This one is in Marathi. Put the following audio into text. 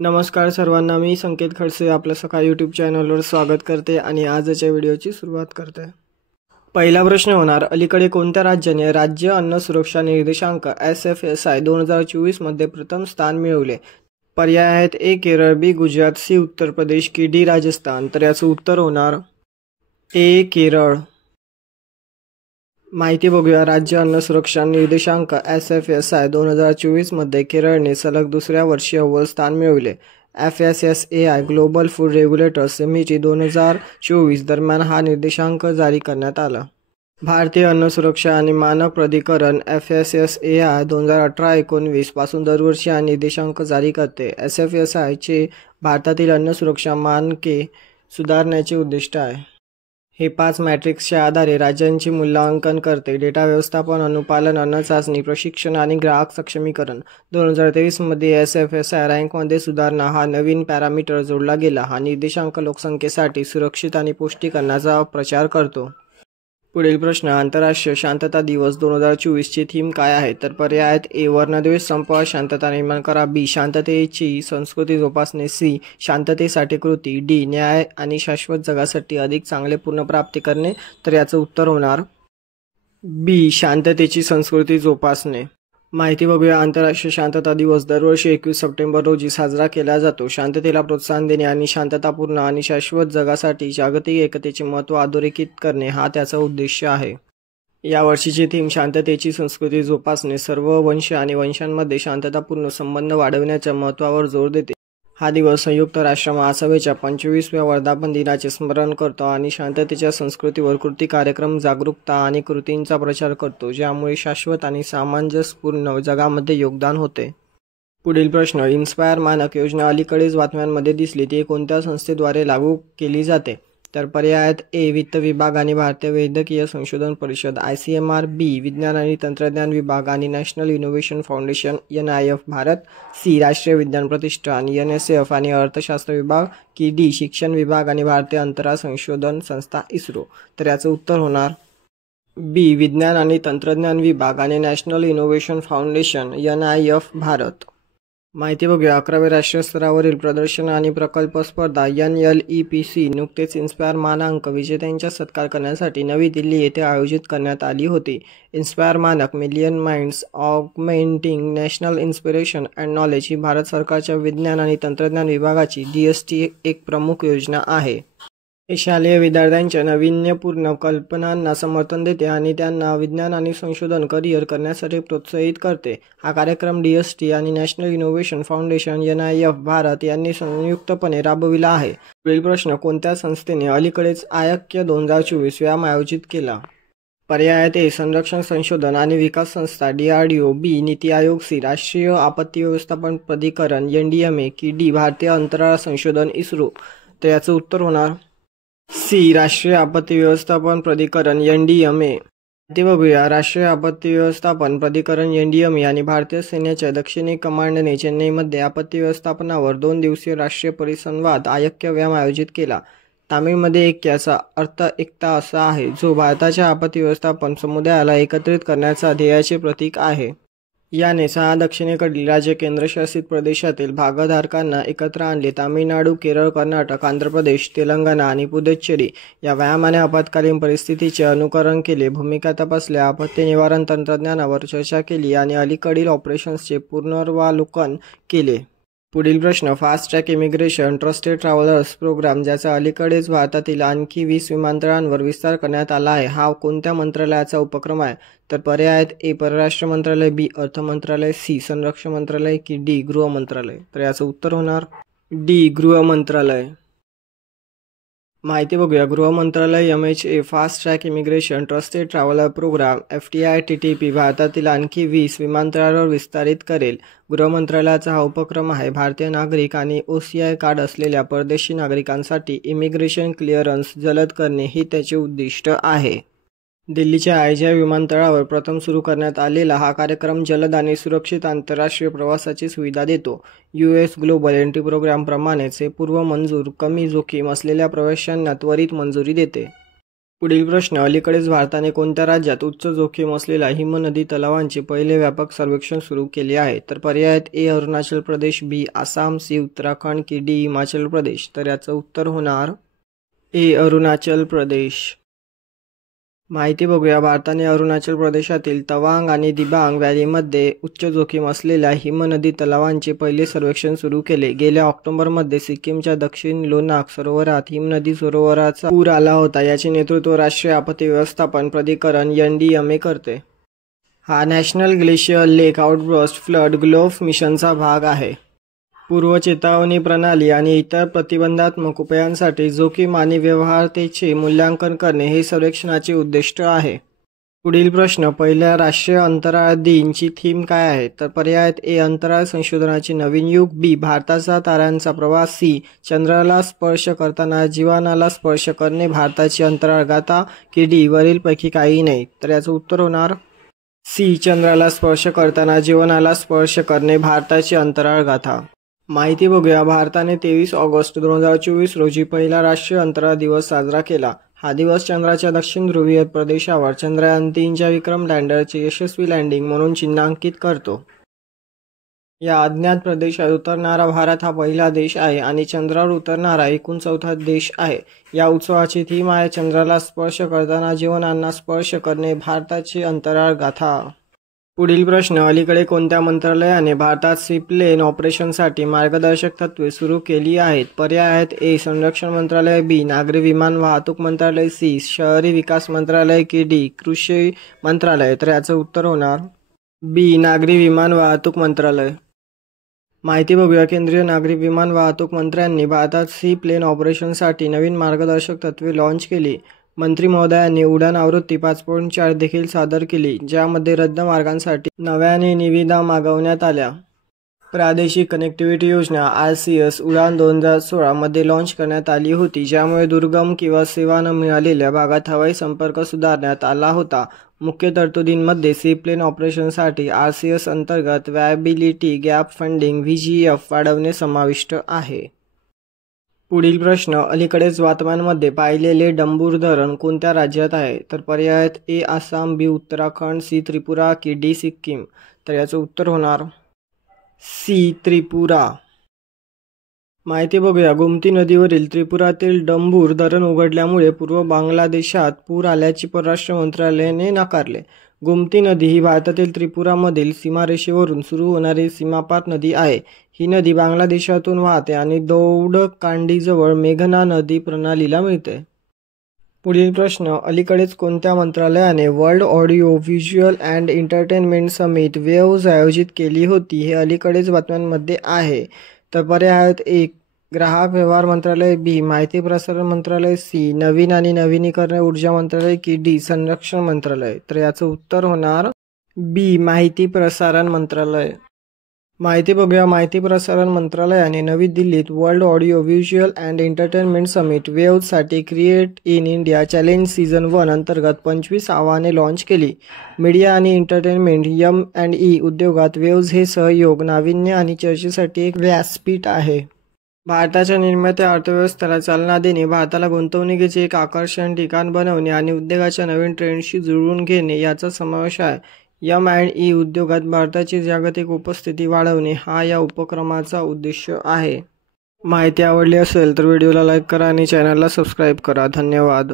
नमस्कार सर्वांना, मी संकेत खडसे आपलं सकाळ यूट्यूब चॅनलवर स्वागत करते आणि आजच्या व्हिडिओची सुरुवात करते। पहिला प्रश्न होणार, अलीकडे कोणत्या राज्याने राज्य अन्न सुरक्षा निर्देशांक SFSI 2024 मध्ये प्रथम स्थान मिळवले? पर्याय आहेत ए केरळ, बी गुजरात, सी उत्तर प्रदेश की डी राजस्थान। तर याचं उत्तर होणार ए केरळ। माहिती बघूया। राज्य अन्न सुरक्षा निर्देशांक SFSI 2024 मध्ये केरळने सलग दुसऱ्या वर्षी अव्वल स्थान मिळवले। FSSAI ग्लोबल फूड रेग्युलेटर समिती 2024 दरम्यान हा निर्देशांक जारी करण्यात आला। भारतीय अन्न सुरक्षा आणि मानक प्राधिकरण FSSAI 2018-19 पासून दरवर्षी हा निर्देशांक जारी करते। SFSI चे भारतातील अन्न सुरक्षा मानके सुधारण्याचे उद्दिष्ट आहे। हे 5 मॅट्रिक्सच्या आधारे राज्यांचे मूल्यांकन करते: डेटा व्यवस्थापन, अनुपालन, अन्न चाचणी, प्रशिक्षण आणि ग्राहक सक्षमीकरण। 2023 मध्ये SFSI रँकमध्ये सुधारणा हा नवीन पॅरामीटर जोडला गेला। हा निर्देशांक लोकसंख्येसाठी सुरक्षित आणि पौष्टिक अन्नाचा प्रचार करतो। पुढील प्रश्न, आंतरराष्ट्रीय शांतता दिवस 2024 ची थीम काय आहे? तर पर्याय आहेत ए वर्णद्वेष संपवा, शांतता निर्माण करा, बी शांततेची संस्कृती जोपासणे, सी शांततेसाठी कृती, डी न्याय आणि शाश्वत जगासाठी अधिक चांगले पुनर्प्राप्ती करणे। तर याचं उत्तर होणार बी शांततेची संस्कृती जोपासणे। माहिती बघूया। आंतरराष्ट्रीय शांतता दिवस दरवर्षी 21 सप्टेंबर रोजी साजरा केला जातो। शांततेला प्रोत्साहन देणे आणि शांततापूर्ण आणि शाश्वत जगासाठी जागतिक एकतेचे महत्त्व अधोरेखित करणे हा त्याचा उद्देश आहे। यावर्षीची थीम शांततेची संस्कृती जोपासणे सर्व वंश आणि वंशांमध्ये शांततापूर्ण संबंध वाढविण्याच्या महत्त्वावर जोर देते। हा दिवस संयुक्त राष्ट्र महासभेच्या 25व्या वर्धापन दिनाचे स्मरण करतो आणि शांततेच्या संस्कृतीवर कृती कार्यक्रम, जागरूकता आणि कृतींचा प्रचार करतो, ज्यामुळे शाश्वत आणि सामंजस्यपूर्ण जगामध्ये योगदान होते। पुढील प्रश्न, इन्स्पायर मानक योजना अलीकडेच बातम्यांमध्ये दिसली, ती कोणत्या संस्थेद्वारे लागू केली जाते? तर पर्याय आहेत ए वित्त विभाग आणि भारतीय वैद्यकीय संशोधन परिषद ICMR, बी विज्ञान आणि तंत्रज्ञान विभाग आणि national innovation foundation NIF Bharat, सी राष्ट्रीय विज्ञान प्रतिष्ठान आणि NSF आणि अर्थशास्त्र विभाग की डी शिक्षण विभाग आणि भारतीय अंतराळ संशोधन संस्था ISRO। तर याचं उत्तर होणार बी विज्ञान आणि तंत्रज्ञान विभाग आणि national innovation foundation NIF Bharat. माहिती बघूया। 11व्या राष्ट्रीय स्तरावरील प्रदर्शन आणि प्रकल्प स्पर्धा NLEPC नुकतेच इन्स्पायर मानांक विजेत्यांचा सत्कार करण्यासाठी नवी दिल्ली येथे आयोजित करण्यात आली होती। Inspire MANAK million minds augmenting national inspiration and knowledge ही भारत सरकारच्या विज्ञान आणि तंत्रज्ञान विभागाची DST एक प्रमुख योजना आहे। हे शालेय विद्यार्थ्यांच्या नाविन्यपूर्ण कल्पनांना समर्थन देते आणि त्यांना विज्ञान आणि संशोधन करिअर करण्यासाठी प्रोत्साहित करते। हा कार्यक्रम DST आणि national innovation foundation NIF Bharat यांनी संयुक्तपणे राबविला आहे। पुढील प्रश्न, कोणत्या संस्थेने अलीकडेच आयक्य 2024 व्यायाम आयोजित केला? पर्याय आहेत ए संरक्षण संशोधन आणि विकास संस्था DRDO, बी नीती आयोग, सी राष्ट्रीय आपत्ती व्यवस्थापन प्राधिकरण NDMA की डी भारतीय अंतराळ संशोधन ISRO। तर याचं उत्तर होणार सी राष्ट्रीय आपत्ती व्यवस्थापन प्राधिकरण NDMA। ते बघूया। राष्ट्रीय आपत्ती व्यवस्थापन प्राधिकरण NDMA आणि भारतीय सैन्याच्या दक्षिणी कमांडने चेन्नईमध्ये आपत्ती व्यवस्थापनावर 2 दिवसीय राष्ट्रीय परिसंवाद आयक्य व्यायाम आयोजित केला। तामिळमध्ये ऐक्याचा अर्थ एकता असा आहे, जो भारताच्या आपत्ती व्यवस्थापन समुदायाला एकत्रित करण्याच्या ध्येयाचे प्रतीक आहे। याने 6 दक्षिणेकडील राज्य केंद्रशासित प्रदेशातील भागधारकांना एकत्र आणले। तामिळनाडू, केरळ, कर्नाटक, आंध्र प्रदेश, तेलंगणा आणि पुदुच्चेरी या व्यायामाने आपत्कालीन परिस्थितीचे अनुकरण केले, भूमिका तपासल्या, आपत्ती निवारण तंत्रज्ञानावर चर्चा केली आणि अलीकडील ऑपरेशन्सचे पुनरावलोकन केले। पुढील प्रश्न, fast track immigration trusted travellers programme ज्याचा अलीकडेच भारतातील आणखी 20 विमानतळांवर विस्तार करण्यात आला आहे, हा कोणत्या मंत्रालयाचा उपक्रम आहे? तर पर्याय आहेत ए परराष्ट्र मंत्रालय, बी अर्थ मंत्रालय, सी संरक्षण मंत्रालय की डी गृह मंत्रालय। तर याचं उत्तर होणार डी गृह मंत्रालय। माहिती बघूया। गृह मंत्रालय MHA fast track immigration trusted traveller programme FTITTP भारतातील आणखी 20 विमानतळांवर विस्तारित करेल। गृह मंत्रालयाचा हा उपक्रम आहे भारतीय नागरिक आणि OCI कार्ड असलेल्या परदेशी नागरिकांसाठी इमिग्रेशन क्लिअरन्स जलद करणे हे त्याचे उद्दिष्ट आहे। दिल्लीच्या IJI विमानतळावर प्रथम सुरू करण्यात आलेला हा कार्यक्रम जलद आणि सुरक्षित आंतरराष्ट्रीय प्रवासाची सुविधा देतो। US ग्लोबल एंट्री प्रोग्राम प्रमाणेच हे पूर्व मंजूर कमी जोखीम असलेल्या प्रवाशांना त्वरित मंजुरी देते। पुढील प्रश्न, अलीकडेच भारताने कोणत्या राज्यात उच्च जोखीम असलेल्या हिमनदी तलावांचे पहिले व्यापक सर्वेक्षण सुरू केले आहे? तर पर्याय आहेत ए अरुणाचल प्रदेश, बी आसाम, सी उत्तराखंड की डी हिमाचल प्रदेश. तर याचं उत्तर होणार ए अरुणाचल प्रदेश. माहिती बघूया. भारताने अरुणाचल प्रदेशातील तवांग आणि दिबांग व्हॅलीमध्ये उच्च जोखीम असलेल्या हिमनदी तलावांचे पहिले सर्वेक्षण सुरू केले. गेल्या ऑक्टोबरमध्ये सिक्कीमच्या दक्षिण लोनाक सरोवरात हिमनदी सरोवराचा पूर आला होता. याचे नेतृत्व राष्ट्रीय आपत्ती व्यवस्थापन प्राधिकरण NDMA करते. हा नॅशनल ग्लेशियर लेक आउटबर्स्ट फ्लड ग्लोफ मिशनचा भाग आहे. पूर्व चेतावणी प्रणाली आणि इतर प्रतिबंधात्मक उपायांसाठी जोखीम आणि व्यवहार्यतेचे मूल्यांकन करणे हे सर्वेक्षणाचे उद्दिष्ट आहे. पुढील प्रश्न, पहिल्या राष्ट्रीय अंतराळ दिनची थीम काय आहे? तर पर्याय आहेत ए अंतराळ संशोधनाचे नवीन युग, बी भारताचा ताऱ्यांचा प्रवास, सी चंद्राला स्पर्श करताना जीवनाला स्पर्श करणे भारताची अंतराळ गाथा की डी वरीलपैकी काही नाही. तर याचं उत्तर होणार सी चंद्राला स्पर्श करताना जीवनाला स्पर्श करणे भारताची अंतराळ गाथा. माहिती बघूया. भारताने 23 ऑगस्ट 2024 रोजी पहिला राष्ट्रीय अंतराळ दिवस साजरा केला. हा दिवस चंद्राच्या दक्षिण ध्रुवीय प्रदेशावर चंद्रयान-3च्या विक्रम लँडरचे यशस्वी लँडिंग म्हणून चिन्हांकित करतो. या अज्ञात प्रदेशात उतरणारा भारत हा पहिला देश आहे आणि चंद्रावर उतरणारा एकूण चौथा देश आहे. या उत्सवाची थीम आहे चंद्राला स्पर्श करताना जीवनांना स्पर्श करणे भारताची अंतराळ गाथा. पुढील प्रश्न, अलीकडे कोणत्या मंत्रालयाने भारतात सीप्लेन ऑपरेशनसाठी मार्गदर्शक तत्त्वे सुरू केली आहेत? पर्याय आहेत ए संरक्षण मंत्रालय, बी नागरी विमान वाहतूक मंत्रालय, सी शहरी विकास मंत्रालय की डी कृषी मंत्रालय. तर याचं उत्तर होणार बी नागरी विमान वाहतूक मंत्रालय. माहिती बघूया. केंद्रीय नागरी विमान वाहतूक मंत्र्यांनी भारतात सी प्लेन ऑपरेशनसाठी नवीन मार्गदर्शक तत्त्वे लॉन्च केली. मंत्री महोदयांनी उडान आवृत्ती 5.4 देखील सादर केली, ज्यामध्ये रद्द मार्गांसाठी नव्याने निविदा मागवण्यात आल्या. प्रादेशिक कनेक्टिव्हिटी योजना RCS उडान 2016 मध्ये लॉन्च करण्यात आली होती, ज्यामुळे दुर्गम किंवा सेवा न मिळालेल्या भागात हवाई संपर्क सुधारण्यात आला होता. मुख्य तरतुदींमध्ये सी प्लेन ऑपरेशनसाठी RCS अंतर्गत व्हायबिलिटी गॅप फंडिंग VGF वाढवणे समाविष्ट आहे. पुढील प्रश्न, अलीकडेच बातम्यांमध्ये पाहिलेले डंबूर धरण कोणत्या राज्यात आहे? तर पर्याय आहेत ए आसाम, बी उत्तराखंड, सी त्रिपुरा की डी सिक्कीम. तर याचं उत्तर होणार सी त्रिपुरा. माहिती बघूया. गोमती नदीवरील त्रिपुरातील डंबूर धरण उघडल्यामुळे पूर्व बांगलादेशात पूर आल्याचे परराष्ट्र मंत्रालयाने नाकारले. गोमती नदी ही भारतातील त्रिपुरामधील सीमारेषेवरून सुरू होणारी सीमापार नदी आहे. ही नदी बांगलादेशातून वाहते आणि दौडकांडीजवळ मेघना नदी प्रणालीला मिळते. पुढील प्रश्न, अलीकडेच कोणत्या मंत्रालयाने world audio visual and entertainment summit waves आयोजित केली होती? हे अलीकडेच बातम्यांमध्ये आहे. तर पर्याय आहेत एक ग्राहक व्यवहार मंत्रालय, बी माहिती प्रसारण मंत्रालय, सी नवीन आणि नवीनीकरण ऊर्जा मंत्रालय की डी संरक्षण मंत्रालय. तर याचं उत्तर होणार बी माहिती प्रसारण मंत्रालय. माहिती बघूया. माहिती प्रसारण मंत्रालयाने नवी दिल्लीत world audio visual and entertainment summit वेव्जसाठी create in India challenge season 1 अंतर्गत 25 आव्हाने लॉन्च केली. मीडिया आणि एंटरटेनमेंट M&E उद्योगात वेव्ज हे सहयोग, नाविन्य आणि चर्चेसाठी एक व्यासपीठ आहे. भारताच्या निर्मात्या अर्थव्यवस्थेला चालना देणे, भारताला गुंतवणुकीचे एक आकर्षण ठिकाण बनवणे आणि उद्योगाच्या नवीन ट्रेंड्सशी जुळवून घेणे याचा समावेश आहे. M&E उद्योगात भारताची जागतिक उपस्थिती वाढवणे हा या उपक्रमाचा उद्देश आहे. माहिती आवडली असेल तर व्हिडिओला लाईक करा आणि चॅनलला सबस्क्राईब करा. धन्यवाद.